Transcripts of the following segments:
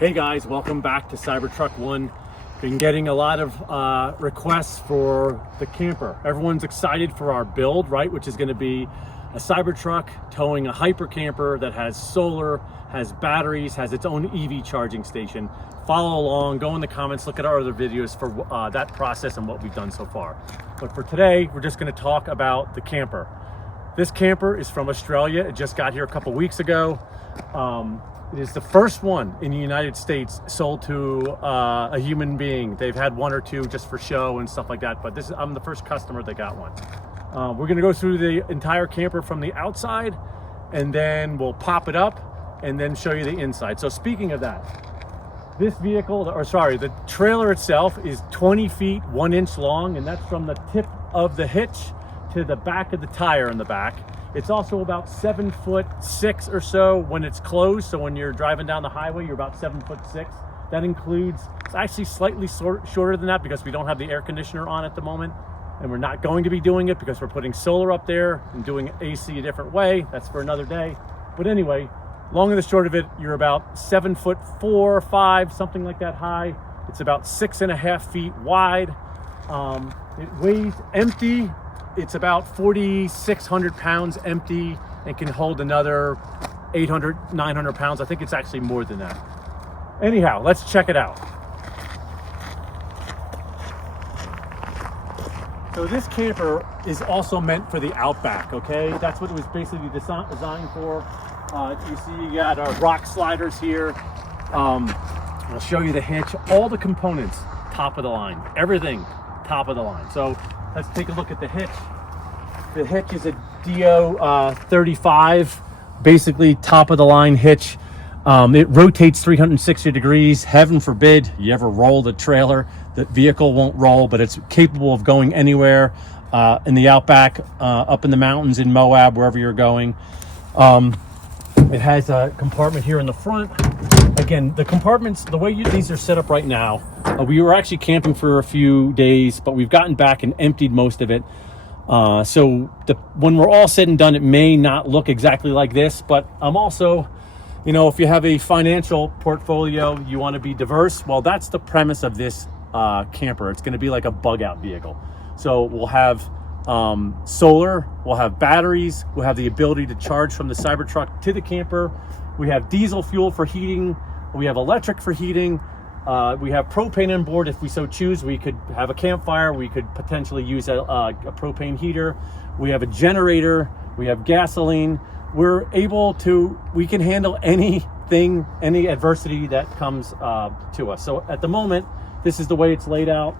Hey guys, welcome back to Cybertruck One. Been getting a lot of requests for the camper. Everyone's excited for our build, right? Which is going to be a Cybertruck towing a hyper camper that has solar, has batteries, has its own EV charging station. Follow along, go in the comments, look at our other videos for that process and what we've done so far. But for today, we're just going to talk about the camper. This camper is from Australia. It just got here a couple weeks ago. It is the first one in the United States sold to a human being. They've had one or two just for show and stuff like that, but I'm the first customer that got one. We're gonna go through the entire camper from the outside, and then we'll pop it up and then show you the inside. So speaking of that, this vehicle, the trailer itself is 20 feet, 1 inch long, and that's from the tip of the hitch to the back of the tire in the back. It's also about 7'6" or so when it's closed. So when you're driving down the highway, you're about 7'6". That includes, it's actually slightly shorter than that because we don't have the air conditioner on at the moment. And we're not going to be doing it because we're putting solar up there and doing AC a different way. That's for another day. But anyway, long and the short of it, you're about 7'4" or 5", something like that high. It's about 6.5 feet wide. It weighs empty. It's about 4,600 pounds empty and can hold another 800, 900 pounds. I think it's actually more than that. Anyhow, let's check it out. So this camper is also meant for the outback, okay? That's what it was basically designed for. You see you got rock sliders here. I'll show you the hitch. All the components, top of the line. Everything, top of the line. So let's take a look at the hitch. The hitch is a DO 35, basically top of the line hitch. It rotates 360 degrees. Heaven forbid you ever roll the trailer. The vehicle won't roll, but it's capable of going anywhere in the outback, up in the mountains, in Moab, wherever you're going. It has a compartment here in the front. Again, the compartments, the way these are set up right now, we were actually camping for a few days, but we've gotten back and emptied most of it. So when we're all said and done, it may not look exactly like this, but I'm also, you know, if you have a financial portfolio, you want to be diverse. Well, that's the premise of this camper. It's going to be like a bug out vehicle. So we'll have solar, we'll have batteries, we'll have the ability to charge from the Cybertruck to the camper. We have diesel fuel for heating. We have electric for heating. We have propane on board if we so choose. We could have a campfire. We could potentially use a propane heater. We have a generator. We have gasoline. We can handle anything, any adversity that comes to us. So at the moment, this is the way it's laid out.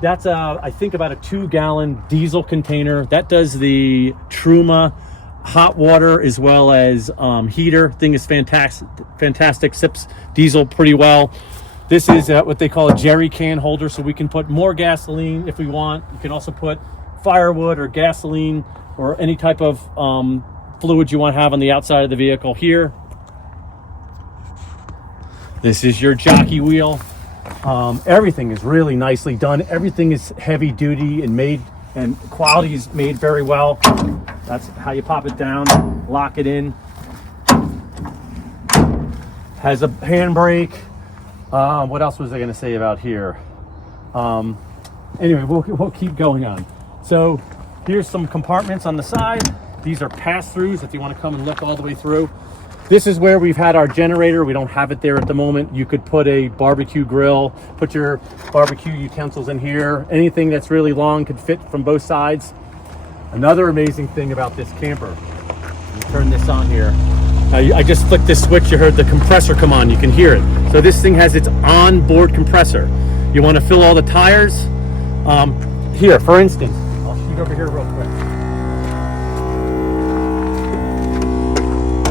That's I think about a 2-gallon diesel container. That does the Truma hot water as well as heater. Thing is fantastic, sips diesel pretty well. This is what they call a jerry can holder, so we can put more gasoline if we want. You can also put firewood or gasoline or any type of fluid you want to have on the outside of the vehicle here. This is your Jockey Wheel. Everything is really nicely done. Everything is heavy duty and made, and quality is made very well. That's how you pop it down, lock it in. Has a handbrake. What else was I going to say about here? Anyway, we'll keep going on. So here's some compartments on the side. These are pass-throughs if you want to come and look all the way through. This is where we've had our generator. We don't have it there at the moment. You could put a barbecue grill, put your barbecue utensils in here. Anything that's really long could fit from both sides. Another amazing thing about this camper, let me turn this on here. I just flicked this switch, you heard the compressor come on, you can hear it. So this thing has its onboard compressor. You want to fill all the tires? Here, for instance, I'll shoot over here real quick.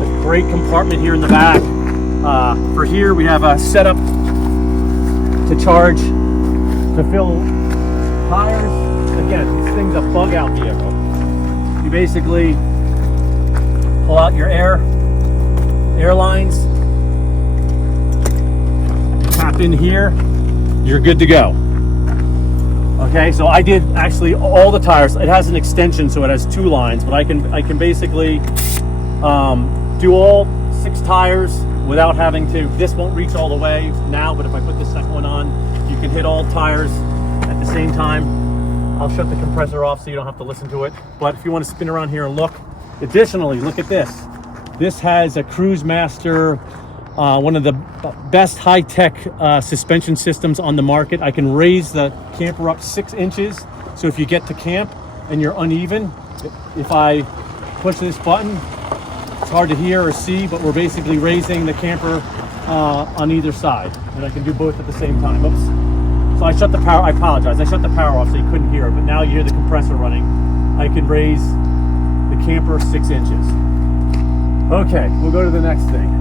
A great compartment here in the back. For here, we have a setup to charge, to fill tires. Again, this thing's a bug out vehicle. You basically pull out your air lines, tap in here, you're good to go. Okay, so I did actually all the tires. It has an extension, so it has 2 lines, but I can basically do all 6 tires without having to, this won't reach all the way now, but if I put the second one on, you can hit all tires at the same time. I'll shut the compressor off so you don't have to listen to it. But if you want to spin around here and look, additionally, look at this. This has a Cruise Master, one of the best high-tech suspension systems on the market. I can raise the camper up 6 inches. So if you get to camp and you're uneven, if I push this button, it's hard to hear or see, but we're basically raising the camper on either side. And I can do both at the same time. Oops. So I shut the power, I apologize. I shut the power off so you couldn't hear it, but now you hear the compressor running. I can raise the camper 6 inches. Okay, we'll go to the next thing.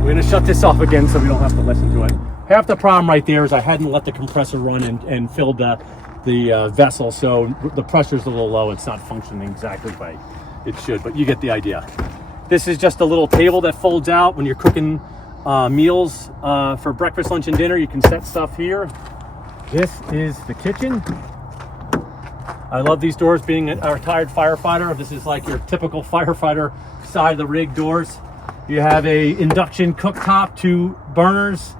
We're gonna shut this off again so we don't have to listen to it. Half the problem right there is I hadn't let the compressor run and filled the vessel, so the pressure's a little low. It's not functioning exactly the way it should, but you get the idea. This is just a little table that folds out when you're cooking meals for breakfast, lunch, and dinner. You can set stuff here. This is the kitchen. I love these doors. Being a retired firefighter, this is like your typical firefighter side of the rig doors. You have a induction cooktop, 2 burners,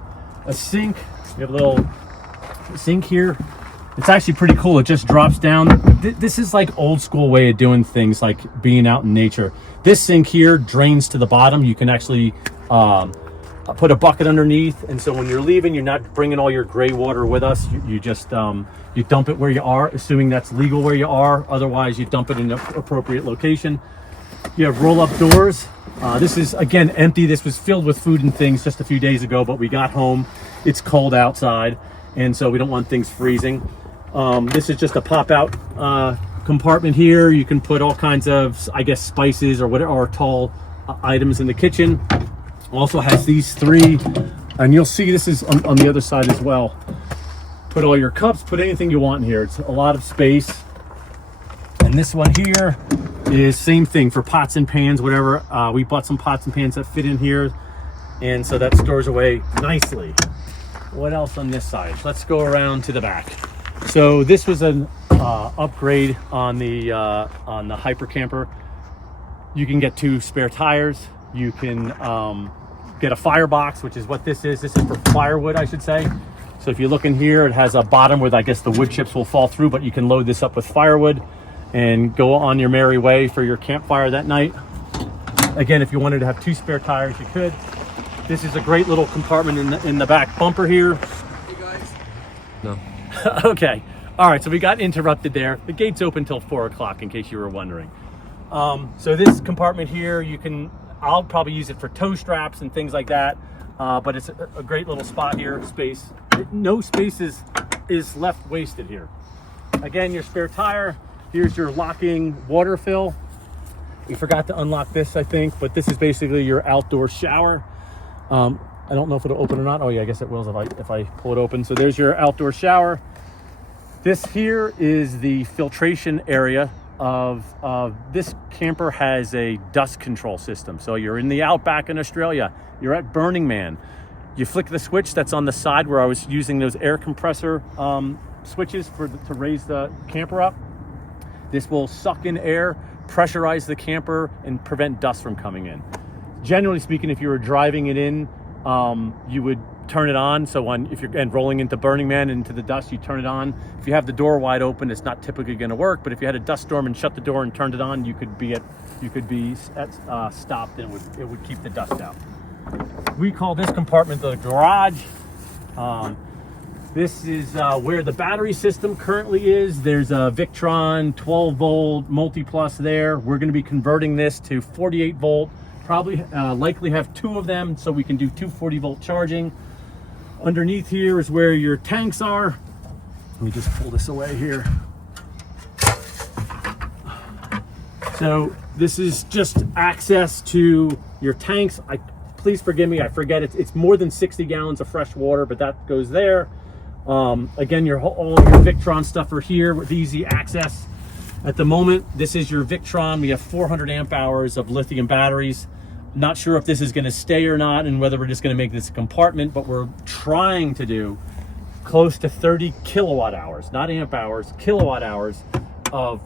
a sink. You have a little sink here. It's actually pretty cool. It just drops down. This is like old school way of doing things, like being out in nature. This sink here drains to the bottom. You can actually put a bucket underneath, and so when you're leaving, you're not bringing all your gray water with us. You just you dump it where you are, assuming that's legal where you are. Otherwise, you dump it in an appropriate location. You have roll-up doors. This is, again, empty. This was filled with food and things just a few days ago, but we got home. It's cold outside, and so we don't want things freezing. This is just a pop-out compartment here. You can put all kinds of, I guess, spices or whatever, or tall items in the kitchen. Also has these 3, and you'll see this is on the other side as well. Put all your cups, put anything you want in here. It's a lot of space. And this one here is same thing for pots and pans, whatever. We bought some pots and pans that fit in here, and so that stores away nicely. What else on this side? Let's go around to the back. So this was an upgrade on the Hyper Camper. You can get 2 spare tires. You can get a firebox, which is what this is. This is for firewood, I should say. So if you look in here, it has a bottom where I guess the wood chips will fall through, but you can load this up with firewood and go on your merry way for your campfire that night. Again, if you wanted to have 2 spare tires, you could. This is a great little compartment in the back bumper here. Hey guys. No. Okay. All right. So we got interrupted there. The gate's open till 4 o'clock, in case you were wondering. So this compartment here, I'll probably use it for tow straps and things like that. But it's a great little spot here. Space. No space is left wasted here. Again, your spare tire. Here's your locking water fill. We forgot to unlock this, I think, but this is basically your outdoor shower. I don't know if it'll open or not. Oh yeah, I guess it will if I pull it open. So there's your outdoor shower. This here is the filtration area of this camper. Has a dust control system. So you're in the outback in Australia, you're at Burning Man. You flick the switch that's on the side where I was using those air compressor switches to raise the camper up. This will suck in air, pressurize the camper, and prevent dust from coming in. Generally speaking, if you were driving it in, you would turn it on. So if you're rolling into Burning Man, into the dust, you turn it on. If you have the door wide open, it's not typically going to work. But if you had a dust storm and shut the door and turned it on, you could be stopped, and it would keep the dust out. We call this compartment the garage. This is where the battery system currently is. There's a Victron 12-volt multi-plus there. We're going to be converting this to 48-volt. Probably likely have 2 of them, so we can do 2 40-volt charging. Underneath here is where your tanks are. Let me just pull this away here. So this is just access to your tanks. Please forgive me, I forget it's more than 60 gallons of fresh water, but that goes there. Again, all of your Victron stuff are here with easy access. At the moment, this is your Victron. We have 400 amp hours of lithium batteries. Not sure if this is going to stay or not, and whether we're just going to make this a compartment, but we're trying to do close to 30 kilowatt hours, not amp hours, kilowatt hours of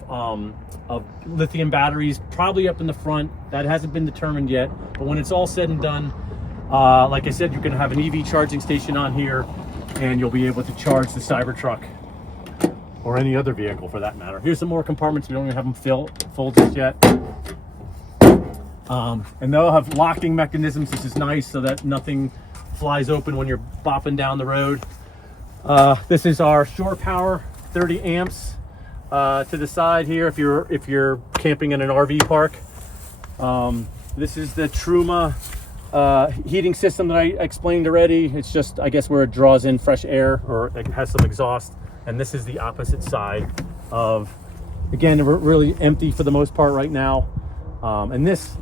lithium batteries, probably up in the front. That hasn't been determined yet, but when it's all said and done, like I said, you're gonna have an EV charging station on here, and you'll be able to charge the Cybertruck or any other vehicle for that matter. Here's some more compartments. We don't even have them fold just yet. And they'll have locking mechanisms. This is nice so that nothing flies open when you're bopping down the road. This is our shore power, 30 amps to the side here if you're camping in an RV park. This is the Truma heating system that I explained already. It's just, I guess, where it draws in fresh air, or it has some exhaust. And this is the opposite side of, again, we're really empty for the most part right now. And this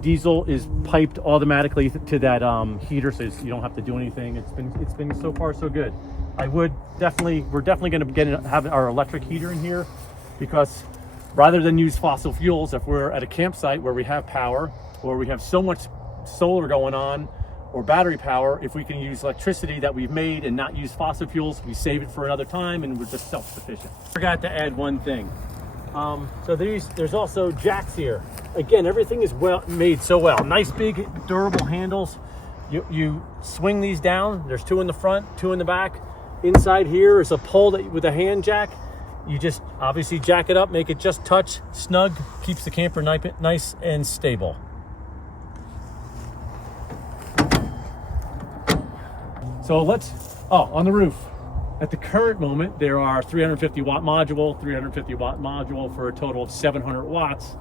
diesel is piped automatically to that heater, so you don't have to do anything. It's been so far so good. We're definitely going to have our electric heater in here, because rather than use fossil fuels, if we're at a campsite where we have power, or we have so much solar going on or battery power, if we can use electricity that we've made and not use fossil fuels, we save it for another time, and we're just self-sufficient. Forgot to add one thing. So there's also jacks here. Again, everything is made so well. Nice big durable handles. You swing these down. There's 2 in the front, 2 in the back. Inside here is a pole with a hand jack. You just obviously jack it up, make it just touch, snug, keeps the camper nice and stable. So on the roof. At the current moment, there are 350 watt module for a total of 700 watts.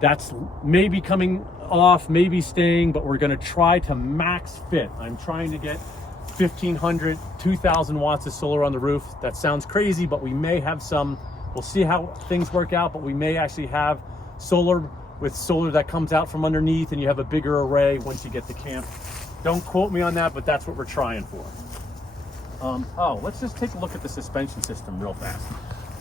That's maybe coming off, maybe staying, but we're gonna try to max fit. I'm trying to get 1,500, 2,000 watts of solar on the roof. That sounds crazy, but we may have some. We'll see how things work out, but we may actually have solar that comes out from underneath, and you have a bigger array once you get to camp. Don't quote me on that, but that's what we're trying for. Let's just take a look at the suspension system real fast.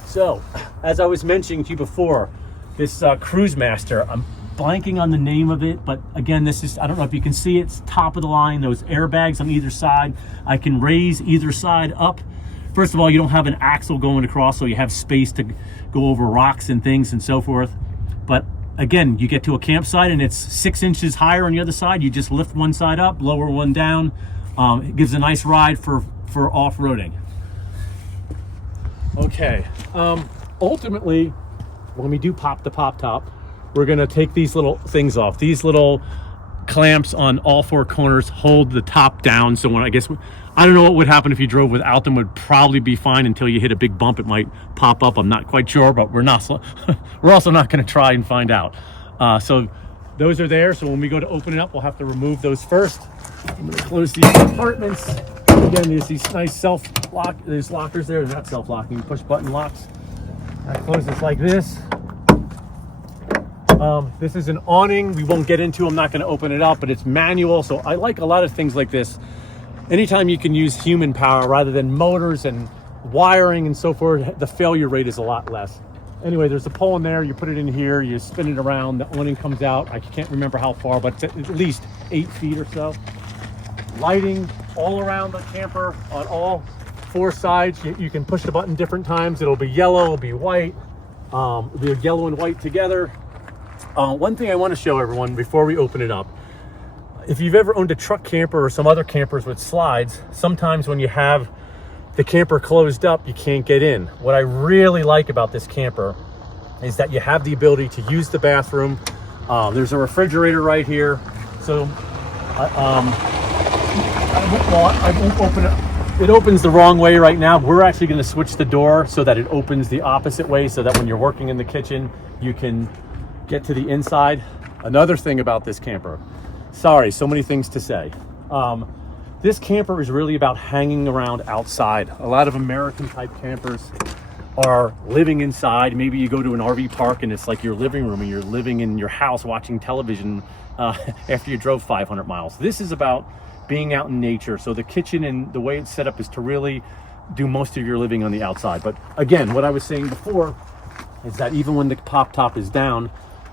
So, as I was mentioning to you before, this Cruise Master, I'm blanking on the name of it, but again, this is, I don't know if you can see it, it's top of the line, those airbags on either side. I can raise either side up. First of all, you don't have an axle going across, so you have space to go over rocks and things and so forth. But again, you get to a campsite and it's 6 inches higher on the other side. You just lift one side up, lower one down. It gives a nice ride for off-roading. Okay, ultimately, when we do pop the pop top, we're gonna take these little things off. These little clamps on all 4 corners hold the top down. So when I don't know what would happen if you drove without them. Would probably be fine until you hit a big bump. It might pop up. I'm not quite sure, but we're also not gonna try and find out. So those are there. So when we go to open it up, we'll have to remove those first. I'm gonna close these compartments. Again, there's these nice there's lockers there. They're not self-locking, push button locks. I close this like this. This is an awning. We won't get into. I'm not going to open it up, but it's manual. So I like a lot of things like this. Anytime you can use human power rather than motors and wiring and so forth, the failure rate is a lot less. Anyway, there's a pole in there. You put it in here, you spin it around, the awning comes out. I can't remember how far, but it's at least 8 feet or so. Lighting all around the camper on all 4 sides. You can push the button different times. It'll be yellow, it'll be white. It'll be yellow and white together. One thing I want to show everyone before we open it up, if you've ever owned a truck camper or some other campers with slides, sometimes when you have the camper closed up, you can't get in. What I really like about this camper is that you have the ability to use the bathroom. There's a refrigerator right here. So I won't open it. It opens the wrong way right now. We're actually going to switch the door so that it opens the opposite way, so that when you're working in the kitchen, you can get to the inside. Another thing about this camper, sorry, so many things to say. This camper is really about hanging around outside. A lot of American type campers are living inside. Maybe you go to an RV park and it's like your living room and you're living in your house watching television after you drove 500 miles. This is about being out in nature. So the kitchen and the way it's set up is to really do most of your living on the outside. But again, what I was saying before is that even when the pop top is down,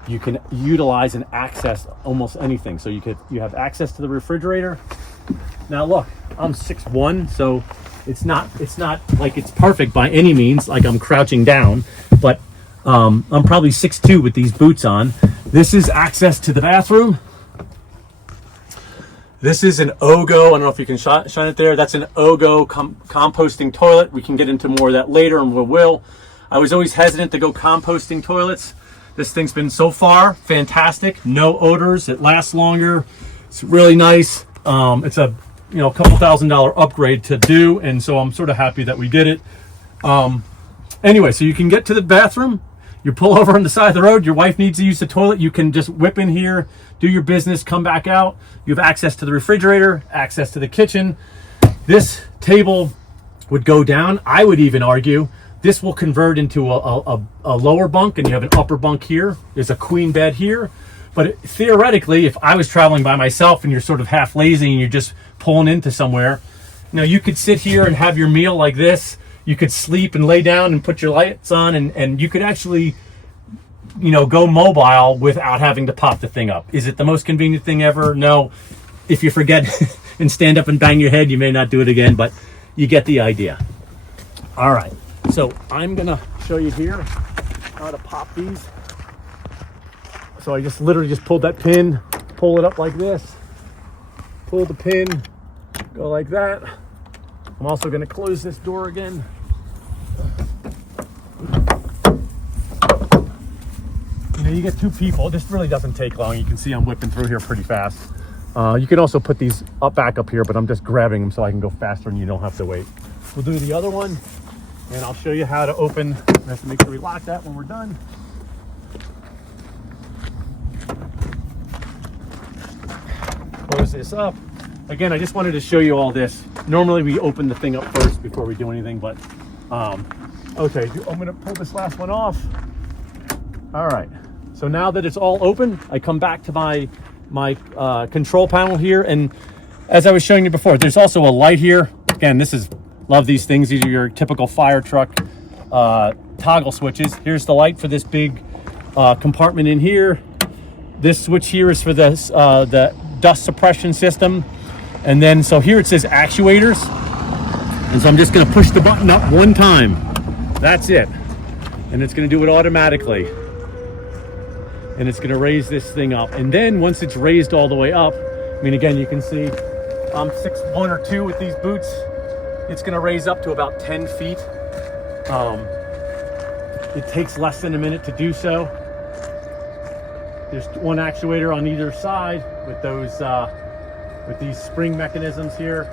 you can utilize and access almost anything. So you have access to the refrigerator. Now look, I'm 6'1", so It's not like it's perfect by any means, like I'm crouching down, but I'm probably 6'2" with these boots on. This is access to the bathroom. This is an Ogo. I don't know if you can shine it there. That's an Ogo composting toilet. We can get into more of that later, and we will. I was always hesitant to go composting toilets. This thing's been so far fantastic. No odors. It lasts longer. It's really nice. It's a couple $1,000 upgrade to do, and so I'm sort of happy that we did it. Anyway, so you can get to the bathroom. You pull over on the side of the road. Your wife needs to use the toilet. You can just whip in here, do your business, come back out. You have access to the refrigerator, access to the kitchen. This table would go down. I would even argue this will convert into a lower bunk, and you have an upper bunk here. There's a queen bed here. But theoretically, if I was traveling by myself and you're sort of half lazy and you're just pulling into somewhere, you could sit here and have your meal like this. You could sleep and lay down and put your lights on, and you could actually, go mobile without having to pop the thing up. Is it the most convenient thing ever? No. If you forget and stand up and bang your head, you may not do it again, but you get the idea. All right. So I'm going to show you here how to pop these. So I literally just pulled that pin, pull it up like this, pull the pin, go like that. I'm also going to close this door again. You get two people. This really doesn't take long. You can see I'm whipping through here pretty fast. You can also put these back up here, but I'm just grabbing them so I can go faster and you don't have to wait. We'll do the other one, and I'll show you how to open. I have to make sure we lock that when we're done. Close this up. Again, I just wanted to show you all this. Normally we open the thing up first before we do anything, but okay, I'm gonna pull this last one off. All right, so now that it's all open, I come back to my control panel here, and as I was showing you before, there's also a light here. Again, love these things. These are your typical fire truck toggle switches. Here's the light for this big compartment in here. This switch here is for this the dust suppression system. And then, so here it says actuators. And so I'm just gonna push the button up one time. That's it. And it's gonna do it automatically. And it's gonna raise this thing up. And then once it's raised all the way up, again, you can see I'm 6'1" or 2" with these boots. It's gonna raise up to about 10 feet. It takes less than a minute to do so. There's one actuator on either side with those with these spring mechanisms here.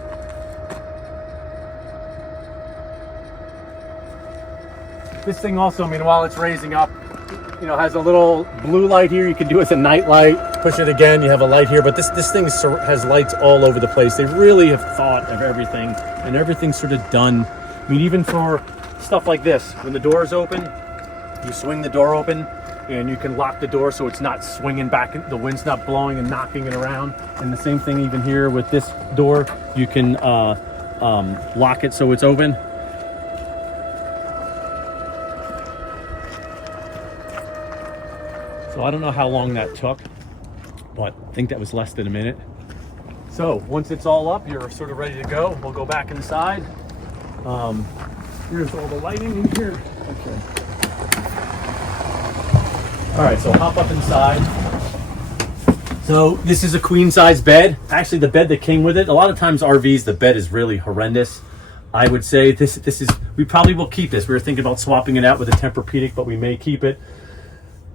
This thing also, while it's raising up, has a little blue light here. You can do it with a night light. Push it again, you have a light here. But this thing has lights all over the place. They really have thought of everything, and everything's sort of done. Even for stuff like this, when the door is open, you swing the door open, and you can lock the door so it's not swinging back, the wind's not blowing and knocking it around. And the same thing even here with this door, you can lock it so it's open. So I don't know how long that took, but I think that was less than a minute. So once it's all up, you're sort of ready to go. We'll go back inside. Here's all the lighting in here. Okay. All right, so hop up inside. So this is a queen size bed. Actually, the bed that came with it, a lot of times RVs, the bed is really horrendous. I would say this is, we probably will keep this. We were thinking about swapping it out with a Tempur-Pedic, but we may keep it.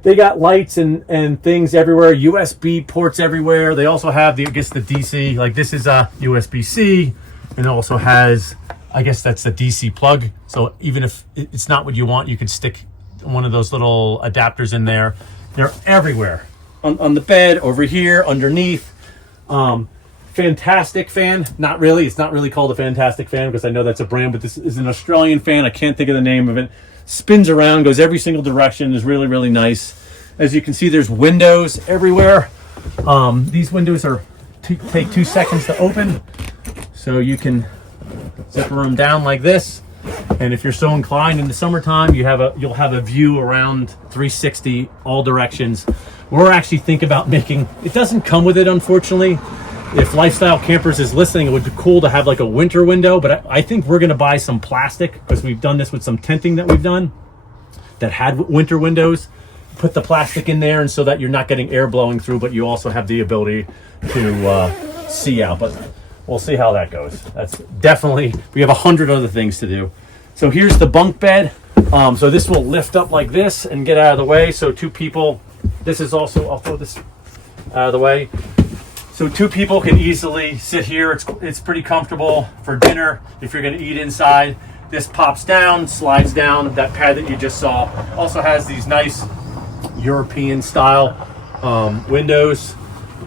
They got lights and things everywhere, USB ports everywhere. They also have the DC, like this is a USB-C, and it also has, I guess that's the DC plug. So even if it's not what you want, you could stick one of those little adapters in there. They're everywhere. On the bed, over here, underneath. Fantastic fan. Not really. It's not really called a Fantastic fan because I know that's a brand, but this is an Australian fan. I can't think of the name of it. Spins around, goes every single direction, is really, really nice. As you can see, there's windows everywhere. These windows take 2 seconds to open. So you can zipper them down like this. And if you're so inclined in the summertime, you'll have a view around 360 all directions. We're actually thinking about making, it doesn't come with it, unfortunately, if Lifestyle Campers is listening, it would be cool to have like a winter window, but I think we're going to buy some plastic, because we've done this with some tenting that we've done that had winter windows. Put the plastic in there, and so that you're not getting air blowing through, but you also have the ability to see out. But we'll see how that goes. That's definitely, we have 100 other things to do. So here's the bunk bed. So this will lift up like this and get out of the way. So two people, this is also, I'll throw this out of the way. So two people can easily sit here. It's pretty comfortable for dinner if you're gonna eat inside. This pops down, slides down. That pad that you just saw also has these nice European style windows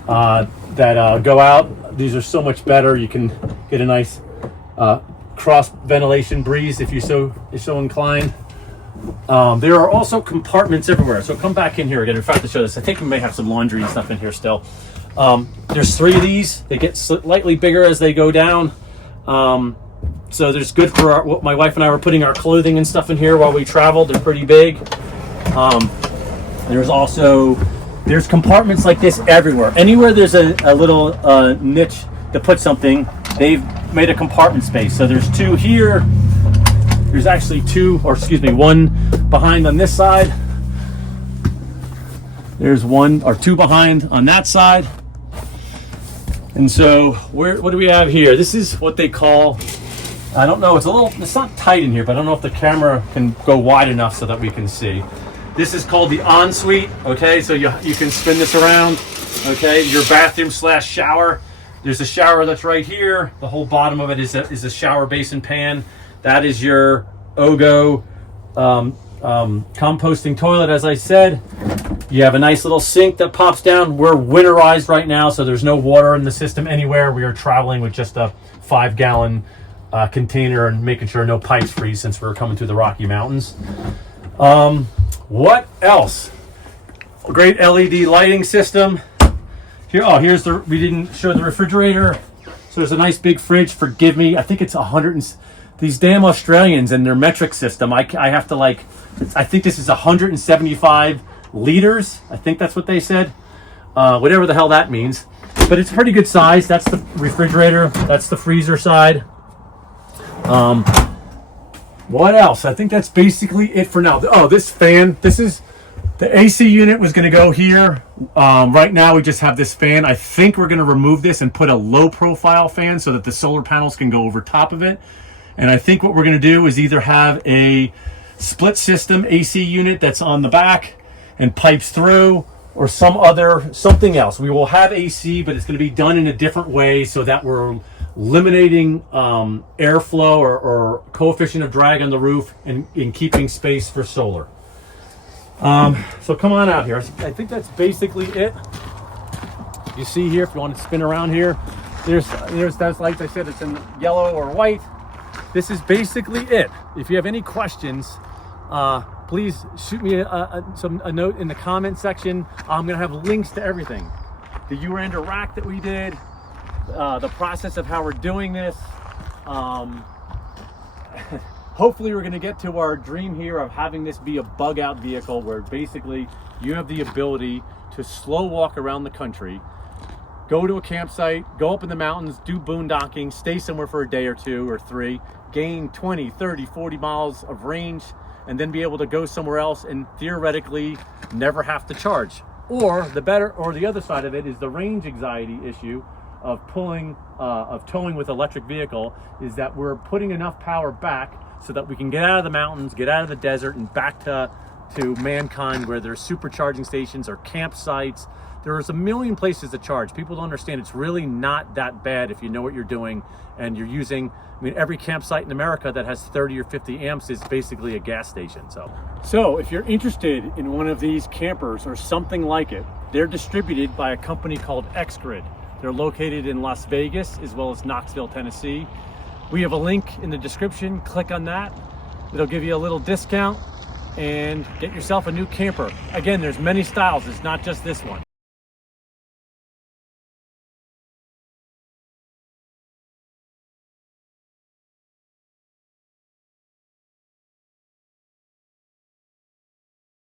that go out. These are so much better. You can get a nice cross ventilation breeze if you're so inclined. There are also compartments everywhere. So come back in here again. In fact, to show this, I think we may have some laundry and stuff in here still. There's 3 of these. They get slightly bigger as they go down. So there's good for what my wife and I were putting our clothing and stuff in here while we traveled. They're pretty big. There's compartments like this everywhere. Anywhere there's a little niche to put something, they've made a compartment space. So there's 2 here. There's actually 1 behind on this side. There's 1 or 2 behind on that side. And so what do we have here? This is what they call, I don't know, it's not tight in here, but I don't know if the camera can go wide enough so that we can see. This is called the ensuite, okay? So you can spin this around, okay? Your bathroom / shower. There's a shower that's right here. The whole bottom of it is a shower basin pan. That is your Ogo composting toilet, as I said. You have a nice little sink that pops down. We're winterized right now, so there's no water in the system anywhere. We are traveling with just a 5-gallon container and making sure no pipes freeze since we're coming through the Rocky Mountains. What else? A great LED lighting system. Here's we didn't show the refrigerator. So there's a nice big fridge. Forgive me. I think it's 100. These damn Australians and their metric system. I have to I think this is 175 liters. I think that's what they said. Whatever the hell that means. But it's pretty good size. That's the refrigerator. That's the freezer side. What else? I think that's basically it for now. Oh, this fan. This is the AC unit was going to go here. Right now we just have this fan. I think we're going to remove this and put a low profile fan so that the solar panels can go over top of it. And I think what we're going to do is either have a split system AC unit that's on the back and pipes through, or something else. We will have AC, but it's going to be done in a different way so that we're eliminating airflow or coefficient of drag on the roof and in keeping space for solar. So come on out here. I think that's basically it. You see here, if you want to spin around here, there's those lights. I said it's in yellow or white. This is basically it. If you have any questions, please shoot me a note in the comment section. I'm gonna have links to everything. The Urander Rack that we did, the process of how we're doing this. Hopefully we're going to get to our dream here of having this be a bug out vehicle where basically you have the ability to slow walk around the country, go to a campsite, go up in the mountains, do boondocking, stay somewhere for a day or 2 or 3, gain 20, 30, 40 miles of range, and then be able to go somewhere else and theoretically never have to charge. Or the other side of it is the range anxiety issue of towing with electric vehicle, is that we're putting enough power back so that we can get out of the mountains, get out of the desert, and back to mankind where there's supercharging stations or campsites. There's a million places to charge. People don't understand it's really not that bad if you know what you're doing and you're using, every campsite in America that has 30 or 50 amps is basically a gas station. So if you're interested in one of these campers or something like it, they're distributed by a company called Xgrid. They're located in Las Vegas as well as Knoxville, Tennessee. We have a link in the description. Click on that. It'll give you a little discount and get yourself a new camper. Again, there's many styles. It's not just this one.